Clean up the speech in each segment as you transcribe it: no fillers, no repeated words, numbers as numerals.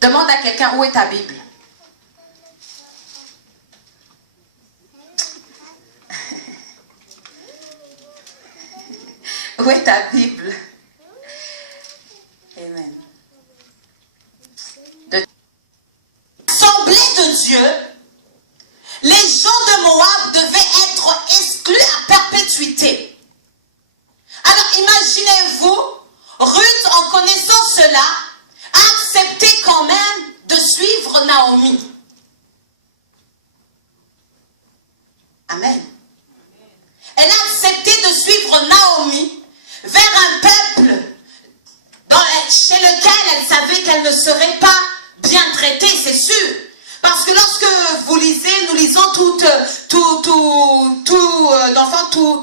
Demande à quelqu'un, où est ta Bible? Où est ta Bible? Amen. L'assemblée de Dieu, les gens de Moab devaient être exclus à perpétuité. Alors imaginez-vous, Ruth, en connaissant cela, a accepté quand même de suivre Naomi. Amen. Elle a accepté de suivre Naomi vers un peuple chez lequel elle savait qu'elle ne serait pas bien traitée, c'est sûr. Parce que lorsque vous lisez, nous lisons tout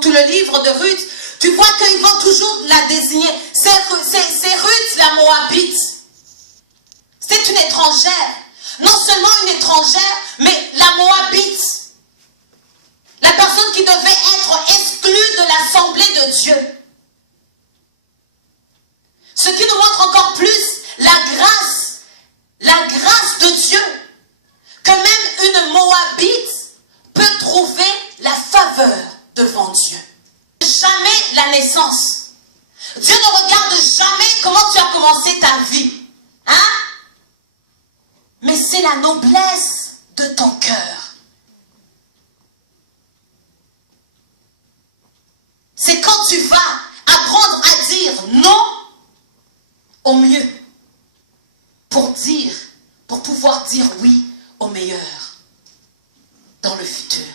le livre de Ruth, tu vois qu'ils vont toujours la désigner. C'est Ruth la Moabite. C'est une étrangère. Non seulement une étrangère, mais la Moabite. La personne qui devait être exclue de l'assemblée de Dieu. Ce qui nous montre encore plus la grâce de Dieu. Que même une Moabite peut trouver la faveur devant Dieu. Jamais la naissance. Dieu ne regarde jamais comment tu as commencé ta vie. Hein? Mais c'est la noblesse de ton cœur. C'est quand tu vas apprendre à dire non au mieux. Pour pouvoir dire oui au meilleur dans le futur.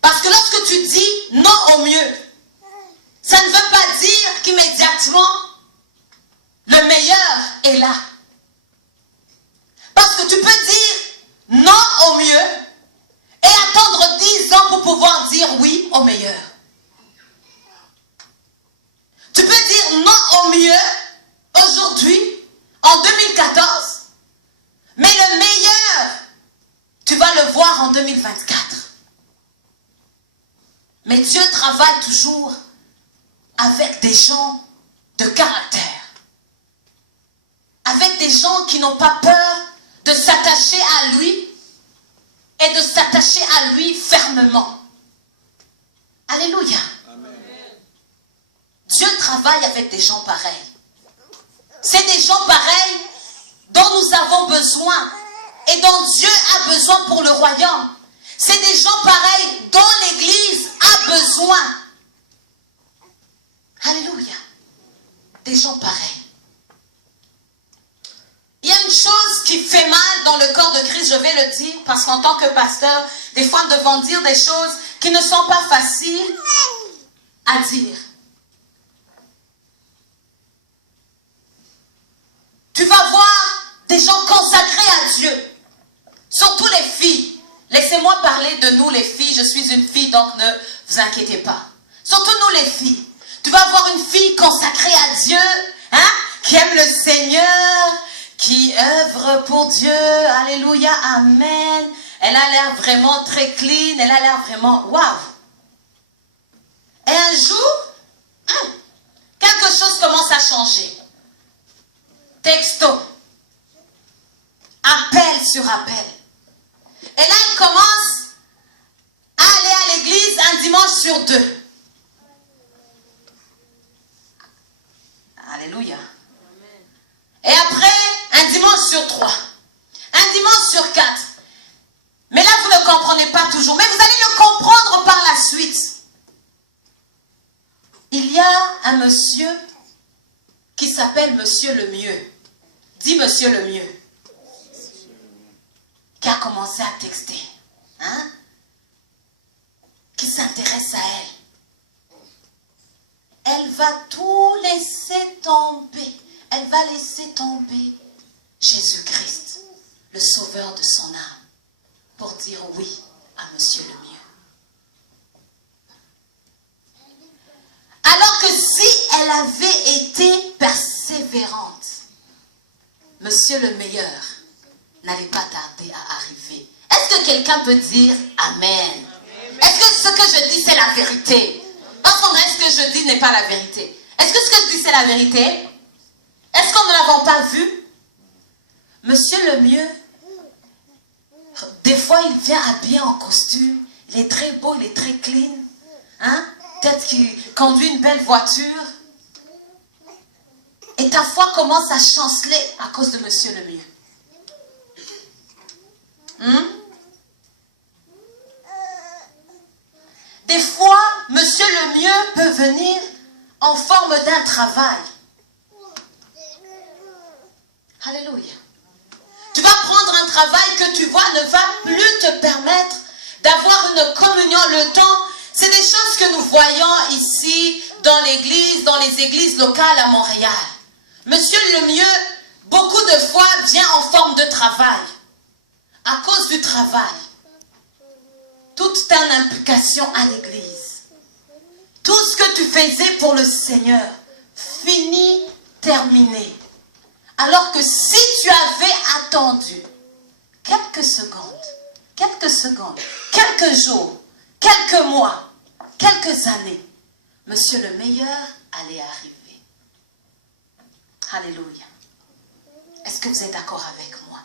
Parce que lorsque tu dis non au mieux, ça ne veut pas dire qu'immédiatement le meilleur est là. Parce que tu peux dire non au mieux et attendre 10 ans pour pouvoir dire oui au meilleur. Tu peux dire non au mieux aujourd'hui, en 2014, mais le meilleur, tu vas le voir en 2024. Mais Dieu travaille toujours avec des gens de caractère. Avec des gens qui n'ont pas peur de s'attacher à lui et de s'attacher à lui fermement. Alléluia. Amen. Dieu travaille avec des gens pareils. C'est des gens pareils dont nous avons besoin et dont Dieu a besoin pour le royaume. C'est des gens pareils dont l'Église a besoin. Alléluia. Des gens pareils. Il y a une chose qui fait mal dans le corps de Christ, je vais le dire, parce qu'en tant que pasteur, des fois nous devons dire des choses qui ne sont pas faciles à dire. Tu vas voir des gens consacrés à Dieu. Surtout les filles. Laissez-moi parler de nous les filles. Je suis une fille, donc ne vous inquiétez pas. Surtout nous les filles. Tu vas voir une fille consacrée à Dieu, hein, qui aime le Seigneur, qui œuvre pour Dieu. Alléluia, amen. Elle a l'air vraiment très clean. Elle a l'air vraiment waouh. Et un jour, quelque chose commence à changer. Texto, appel sur appel. Et là, elle commence à aller à l'église un dimanche sur 2. Alléluia. Et après, un dimanche sur 3. Un dimanche sur 4. Mais là, vous ne comprenez pas toujours. Mais vous allez le comprendre par la suite. Il y a un monsieur qui s'appelle Monsieur le Mieux. Dis Monsieur le Mieux. Qui a commencé à texter. Hein? Qui s'intéresse à elle. Elle va tout laisser tomber. Elle va laisser tomber Jésus-Christ, le sauveur de son âme, pour dire oui à Monsieur le Mieux. Alors que si elle avait été persévérante, Monsieur le Meilleur n'allait pas tarder à arriver. Est-ce que quelqu'un peut dire Amen? Est-ce que ce que je dis c'est la vérité? Parce qu'on a ce que je dis n'est pas la vérité. Est-ce que ce que je dis c'est la vérité? Est-ce qu'on ne l'avons pas vu? Monsieur le mieux, des fois il vient habillé en costume, il est très beau, il est très clean, hein? Peut-être qu'il conduit une belle voiture. Et ta foi commence à chanceler à cause de Monsieur le mieux. Des fois, Monsieur le mieux peut venir en forme d'un travail. Alléluia. Tu vas prendre un travail que tu vois ne va plus te permettre d'avoir une communion. Le temps, c'est des choses que nous voyons ici dans l'église, dans les églises locales à Montréal. Monsieur le mieux, beaucoup de fois vient en forme de travail. À cause du travail, toute ta implication à l'église, tout ce que tu faisais pour le Seigneur, fini, terminé. Alors que si tu avais attendu quelques secondes, quelques jours, quelques mois, quelques années, Monsieur le meilleur allait arriver. Alléluia. Est-ce que vous êtes d'accord avec moi?